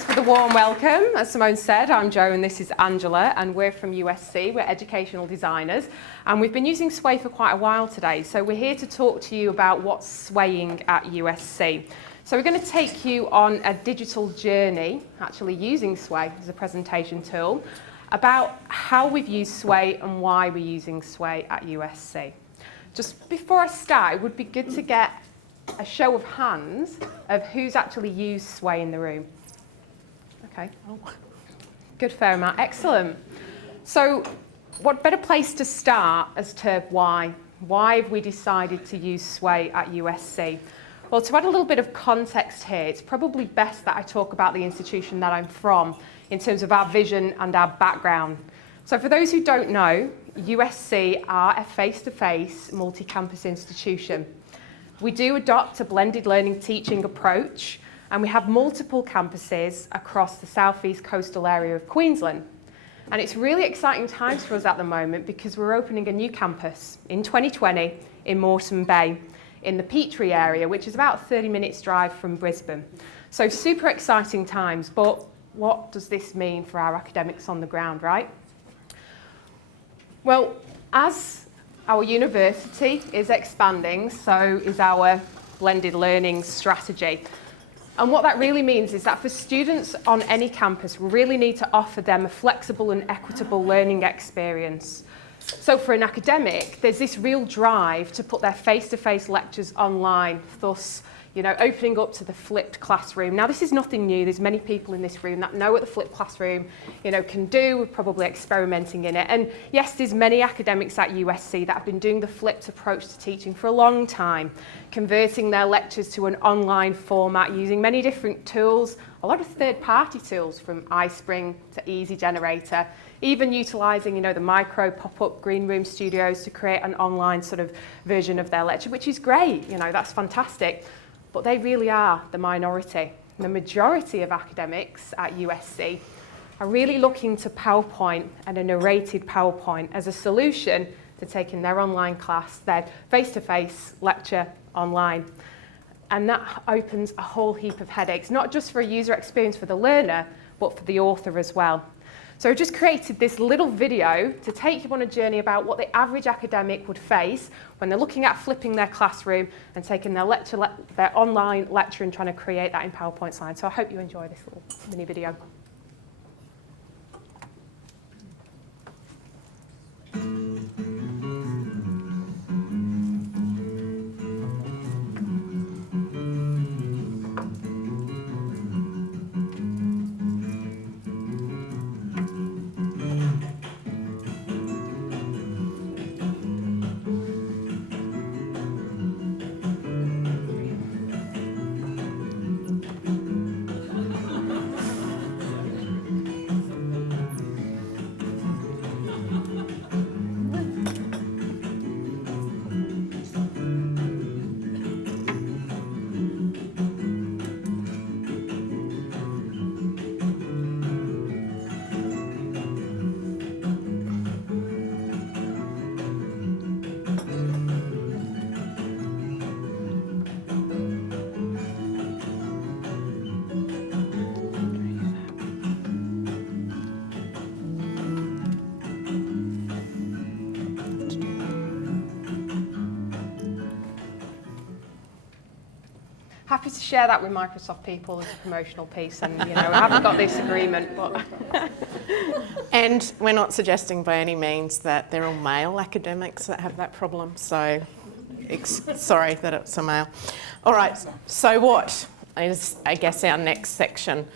Thanks for the warm welcome. As Simone said, I'm Jo and this is Angela, and we're from USC. We're educational designers, and we've been using Sway for quite a while today. So we're here to talk to you about what's swaying at USC. So we're going to take you on a digital journey, actually using Sway as a presentation tool, about how we've used Sway and why we're using Sway at USC. Just before I start, it would be good to get a show of hands of who's actually used Sway in the room. Okay, good, fair amount, excellent. So what better place to start as to why? Why have we decided to use Sway at USC? Well, to add a little bit of context here, it's probably best that I talk about the institution that I'm from in terms of our vision and our background. So for those who don't know, USC are a face-to-face multi-campus institution. We do adopt a blended learning teaching approach, and we have multiple campuses across the southeast coastal area of Queensland. And it's really exciting times for us at the moment because we're opening a new campus in 2020 in Moreton Bay in the Peachtree area, which is about 30 minutes drive from Brisbane. So super exciting times, but what does this mean for our academics on the ground, right? Well, as our university is expanding, so is our blended learning strategy. And what that really means is that for students on any campus, we really need to offer them a flexible and equitable learning experience. So for an academic, there's this real drive to put their face-to-face lectures online, thus opening up to the flipped classroom. Now, this is nothing new. There's many people in this room that know what the flipped classroom, can do. We're probably experimenting in it. And yes, there's many academics at USC that have been doing the flipped approach to teaching for a long time, converting their lectures to an online format using many different tools, a lot of third-party tools from iSpring to Easy Generator, even utilising, the micro pop-up green room studios to create an online sort of version of their lecture, which is great. That's fantastic. But they really are the minority. The majority of academics at USC are really looking to PowerPoint and a narrated PowerPoint as a solution to taking their online class, their face-to-face lecture online. And that opens a whole heap of headaches, not just for a user experience for the learner, but for the author as well. So I've just created this little video to take you on a journey about what the average academic would face when they're looking at flipping their classroom and taking their online lecture and trying to create that in PowerPoint slides. So I hope you enjoy this little mini video. Happy to share that with Microsoft people as a promotional piece, and I haven't got this agreement, but and we're not suggesting by any means that they're all male academics that have that problem, so sorry that it's a male. All right, so what is, I guess, our next section?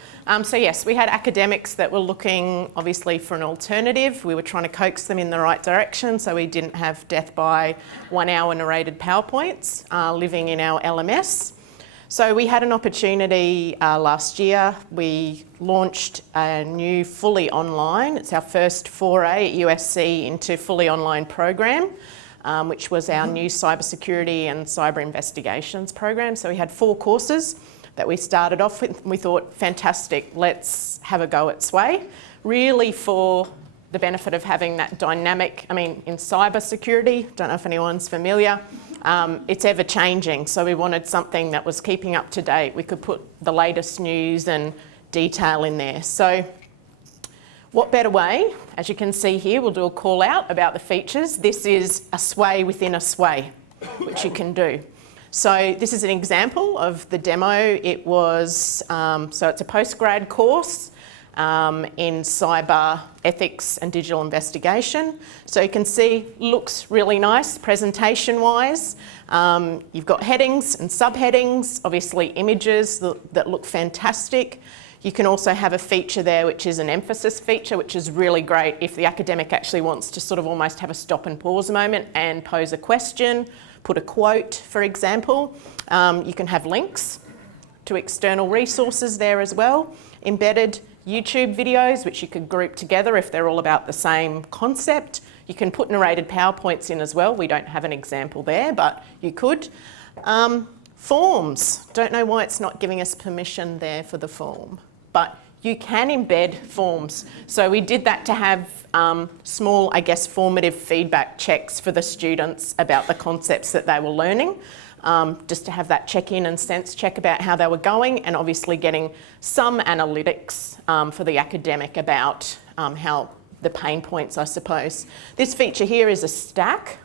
So yes, we had academics that were looking obviously for an alternative. We were trying to coax them in the right direction so we didn't have death by 1 hour narrated PowerPoints living in our LMS. So we had an opportunity last year. We launched a new fully online, it's our first foray at USC into fully online program, which was our new cybersecurity and cyber investigations program. So we had 4 courses that we started off with. We thought, fantastic, let's have a go at Sway, really for the benefit of having that dynamic, in cybersecurity, don't know if anyone's familiar, it's ever changing. So we wanted something that was keeping up to date. We could put the latest news and detail in there. So what better way? As you can see here, we'll do a call out about the features. This is a sway within a sway, which you can do. So this is an example of the demo. It was, so it's a postgrad course in cyber ethics and digital investigation. So you can see, looks really nice presentation-wise. You've got headings and subheadings, obviously images that look fantastic. You can also have a feature there which is an emphasis feature, which is really great if the academic actually wants to sort of almost have a stop and pause moment and pose a question, put a quote, for example. You can have links to external resources there as well. Embedded YouTube videos, which you could group together if they're all about the same concept. You can put narrated PowerPoints in as well. We don't have an example there, but you could. Forms. Don't know why it's not giving us permission there for the form, but you can embed forms. So we did that to have small, I guess, formative feedback checks for the students about the concepts that they were learning, just to have that check-in and sense check about how they were going, and obviously getting some analytics for the academic about how the pain points, I suppose. This feature here is a stack.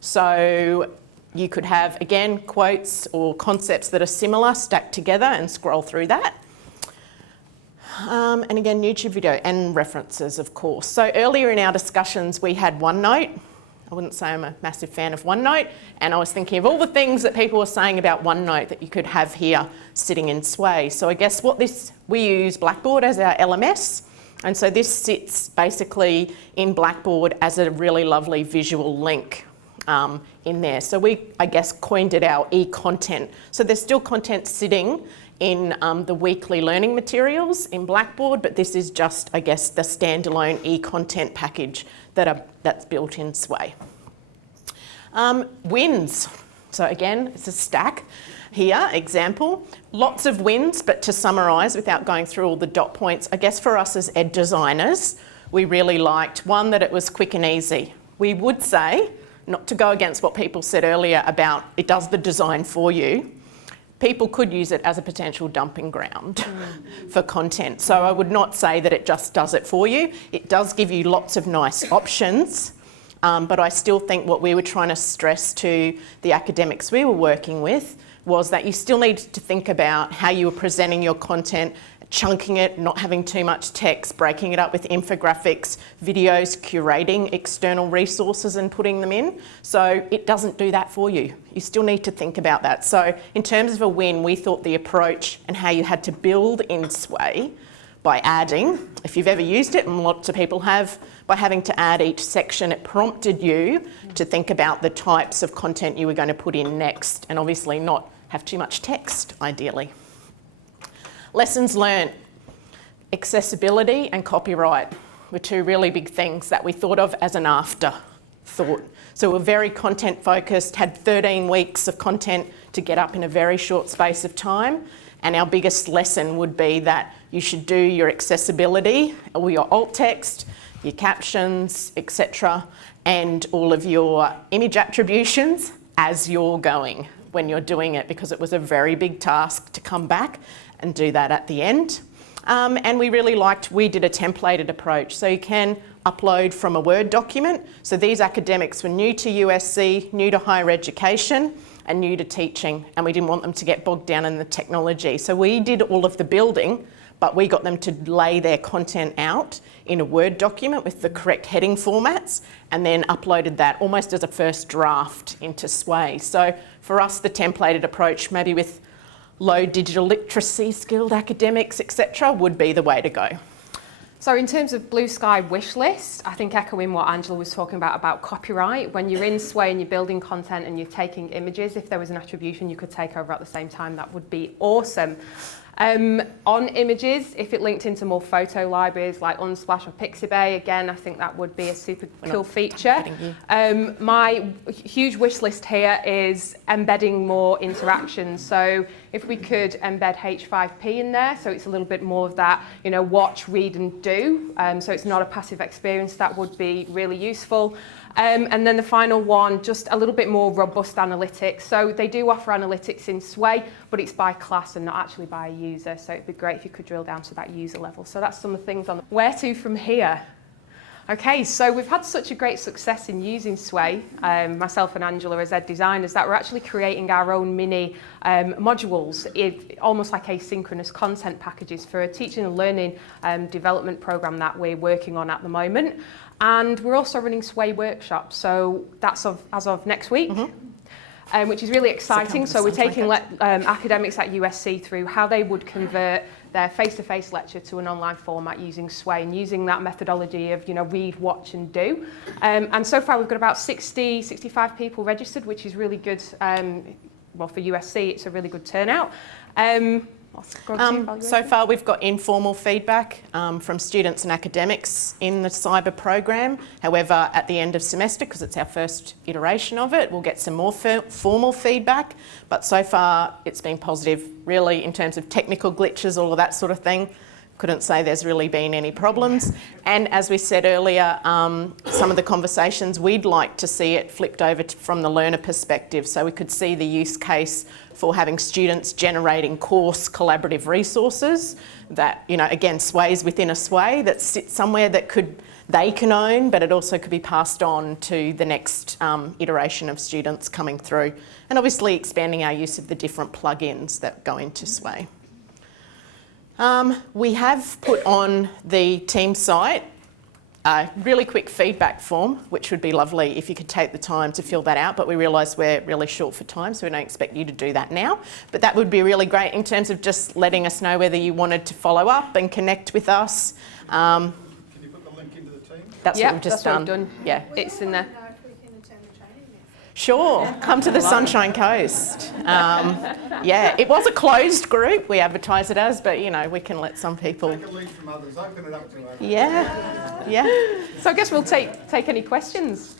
So you could have, again, quotes or concepts that are similar stacked together and scroll through that. And again, YouTube video and references, of course. So earlier in our discussions, we had OneNote. I wouldn't say I'm a massive fan of OneNote, and I was thinking of all the things that people were saying about OneNote that you could have here sitting in Sway. So I guess we use Blackboard as our LMS, and so this sits basically in Blackboard as a really lovely visual link in there. So we, I guess, coined it our e-content. So there's still content sitting in the weekly learning materials in Blackboard, but this is just, I guess, the standalone e-content package that's built in Sway. Wins. So again, it's a stack here, example. Lots of wins, but to summarise without going through all the dot points, I guess for us as ed designers, we really liked, one, that it was quick and easy. We would say, not to go against what people said earlier about it does the design for you, people could use it as a potential dumping ground for content. So I would not say that it just does it for you. It does give you lots of nice options, but I still think what we were trying to stress to the academics we were working with was that you still need to think about how you were presenting your content, chunking it, not having too much text, breaking it up with infographics, videos, curating external resources and putting them in. So it doesn't do that for you. You still need to think about that. So in terms of a win, we thought the approach and how you had to build in Sway by adding, if you've ever used it, and lots of people have, by having to add each section, it prompted you to think about the types of content you were going to put in next, and obviously not have too much text, ideally. Lessons learned. Accessibility and copyright were two really big things that we thought of as an afterthought. So we're very content focused, had 13 weeks of content to get up in a very short space of time. And our biggest lesson would be that you should do your accessibility, or your alt text, your captions, etc., and all of your image attributions as you're going when you're doing it, because it was a very big task to come back and do that at the end. And we really liked, we did a templated approach. So you can upload from a Word document. So these academics were new to USC, new to higher education, and new to teaching, and we didn't want them to get bogged down in the technology. So we did all of the building, but we got them to lay their content out in a Word document with the correct heading formats, and then uploaded that almost as a first draft into Sway. So for us, the templated approach, maybe with low digital literacy skilled academics, etc., would be the way to go. So in terms of blue sky wish list, I think echoing what Angela was talking about copyright, when you're in Sway and you're building content and you're taking images, if there was an attribution you could take over at the same time, that would be awesome. On images, if it linked into more photo libraries like Unsplash or Pixabay, again, I think that would be a super cool feature. My huge wish list here is embedding more interaction. So if we could embed H5P in there, so it's a little bit more of that, you know, watch, read and do. So it's not a passive experience, that would be really useful. And then the final one, just a little bit more robust analytics. So they do offer analytics in Sway, but it's by class and not actually by a user. So it'd be great if you could drill down to that user level. So that's some of the things on where to from here. Okay, so we've had such a great success in using Sway, myself and Angela as ed designers, that we're actually creating our own mini modules, almost like asynchronous content packages for a teaching and learning development program that we're working on at the moment. And we're also running Sway workshops, so that's as of next week. Which is really exciting. So we're taking academics at USC through how they would convert their face-to-face lecture to an online format using Sway and using that methodology of, read, watch and do. And so far we've got about 65 people registered, which is really good. Well, for USC, it's a really good turnout. So far we've got informal feedback from students and academics in the cyber program. However, at the end of semester, because it's our first iteration of it, we'll get some more formal feedback. But so far it's been positive, really, in terms of technical glitches, all of that sort of thing. Couldn't say there's really been any problems. And as we said earlier, some of the conversations, we'd like to see it flipped over from the learner perspective, so we could see the use case for having students generating course collaborative resources that, again, sways within a sway that sits somewhere that they can own, but it also could be passed on to the next iteration of students coming through. And obviously expanding our use of the different plugins that go into Sway. We have put on the team site a really quick feedback form, which would be lovely if you could take the time to fill that out, but we realise we're really short for time, so we don't expect you to do that now. But that would be really great in terms of just letting us know whether you wanted to follow up and connect with us. Can you put the link into the team? That's what we've just done. Yeah, it's in there. Sure, come to the Sunshine Coast. Yeah, it was a closed group, we advertise it as, but we can let some people. Take a lead from others, open it up to others. Yeah. So I guess we'll take any questions.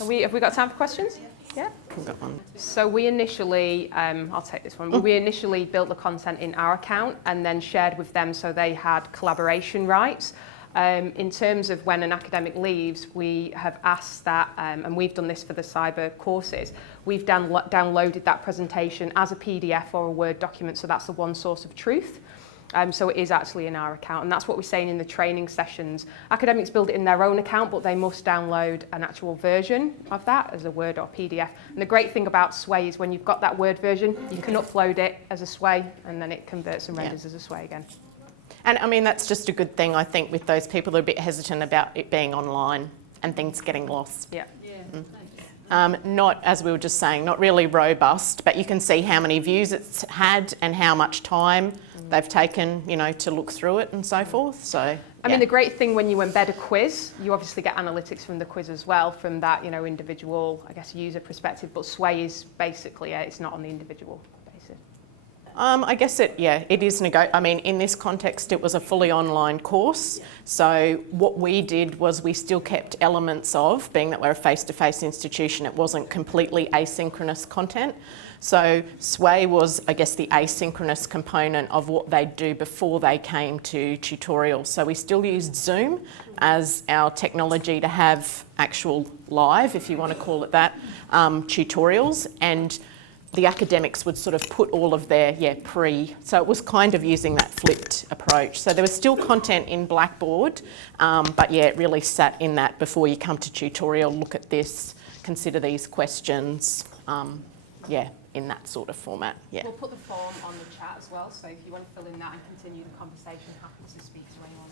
Have we got time for questions? Yeah. We've got one. So we initially, I'll take this one. We initially built the content in our account and then shared with them so they had collaboration rights. In terms of when an academic leaves, we have asked that, and we've done this for the cyber courses, we've downloaded that presentation as a PDF or a Word document, so that's the one source of truth. So it is actually in our account, and that's what we're saying in the training sessions. Academics build it in their own account, but they must download an actual version of that as a Word or PDF. And the great thing about Sway is when you've got that Word version, you can upload it as a Sway, and then it converts and renders as a Sway again. And I mean, that's just a good thing, I think, with those people that are a bit hesitant about it being online and things getting lost. Yeah. Not, as we were just saying, not really robust, but you can see how many views it's had and how much time they've taken, to look through it and so forth. So, I mean, the great thing when you embed a quiz, you obviously get analytics from the quiz as well, from that, individual, user perspective. But Sway is basically, it's not on the individual basis. I guess it is in this context, it was a fully online course. So what we did was we still kept elements of, being that we're a face-to-face institution, it wasn't completely asynchronous content. So Sway was, the asynchronous component of what they'd do before they came to tutorials. So we still used Zoom as our technology to have actual live, if you want to call it that, tutorials, and the academics would sort of put all of their, so it was kind of using that flipped approach. So there was still content in Blackboard, but it really sat in that before you come to tutorial, look at this, consider these questions, in that sort of format, We'll put the form on the chat as well, so if you want to fill in that and continue the conversation, happy to speak to anyone